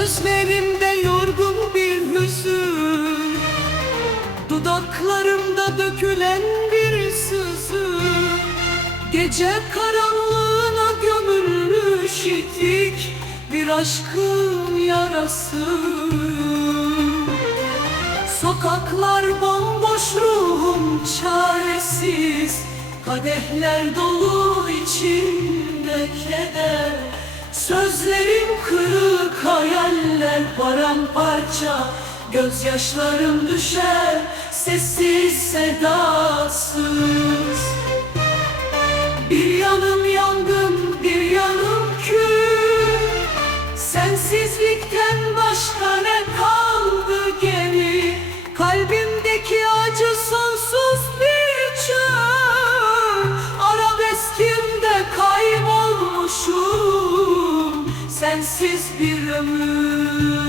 Gözlerimde yorgun bir hüzün Dudaklarımda dökülen bir sızı. Gece karanlığına gömülmüş itik Bir aşkın yarası. Sokaklar bomboş ruhum çaresiz Kadehler dolu içimde keder. Sözlerim kırık hayaller paramparça Gözyaşlarım düşer sessiz sedasız. Bir yanım yangın Sensiz bir ömür